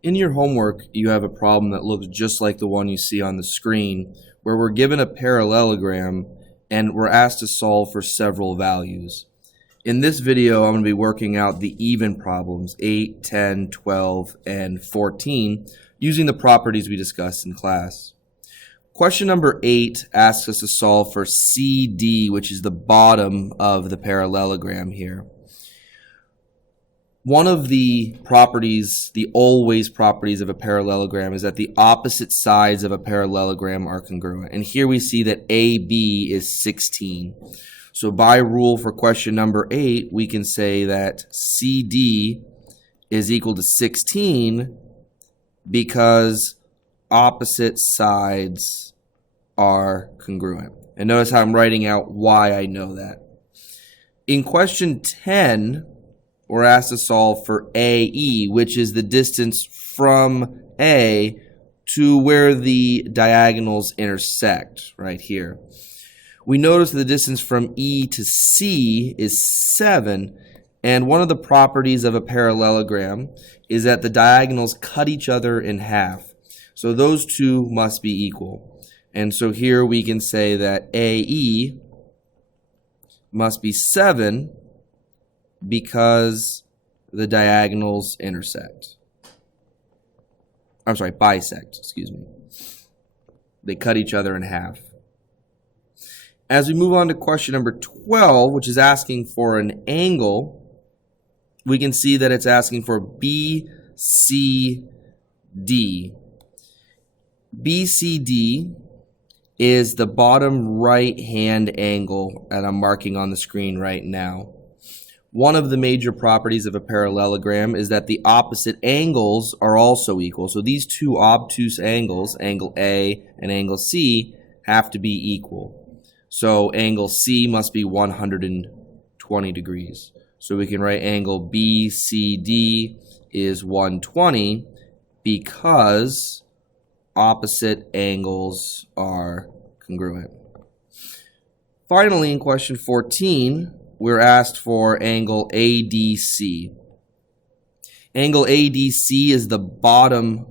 In your homework, you have a problem that looks just like the one you see on the screen, where we're given a parallelogram and we're asked to solve for several values. In this video, I'm going to be working out the even problems, 8, 10, 12, and 14, using the properties we discussed in class. Question number 8 asks us to solve for CD, which is the bottom of the parallelogram here. One of the properties, the always properties of a parallelogram, is that the opposite sides of a parallelogram are congruent. And here we see that AB is 16. So by rule for question number 8, we can say that CD is equal to 16 because opposite sides are congruent. And notice how I'm writing out why I know that. In question 10, we're asked to solve for AE, which is the distance from A to where the diagonals intersect, right here. We notice the distance from E to C is 7, and one of the properties of a parallelogram is that the diagonals cut each other in half. So those two must be equal. And so here we can say that AE must be 7 because the diagonals intersect. I'm sorry, bisect, excuse me. They cut each other in half. As we move on to question number 12, which is asking for an angle, we can see that it's asking for BCD. BCD is the bottom right-hand angle that I'm marking on the screen right now. One of the major properties of a parallelogram is that the opposite angles are also equal. So these two obtuse angles, angle A and angle C, have to be equal. So angle C must be 120 degrees. So we can write angle BCD is 120 because opposite angles are congruent. Finally, in question 14, we're asked for angle ADC. Angle ADC is the bottom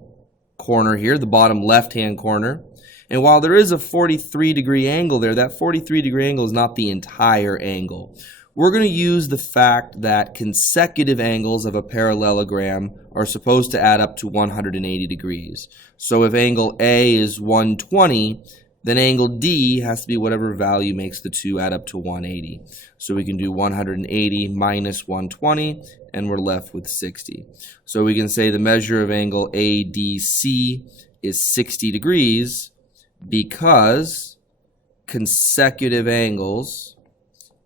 corner here, the bottom left-hand corner. And while there is a 43-degree angle there, that 43-degree angle is not the entire angle. We're going to use the fact that consecutive angles of a parallelogram are supposed to add up to 180 degrees. So if angle A is 120, then angle D has to be whatever value makes the two add up to 180. So we can do 180 minus 120, and we're left with 60. So we can say the measure of angle ADC is 60 degrees because consecutive angles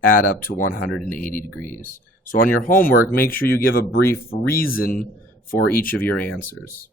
add up to 180 degrees. So on your homework, make sure you give a brief reason for each of your answers.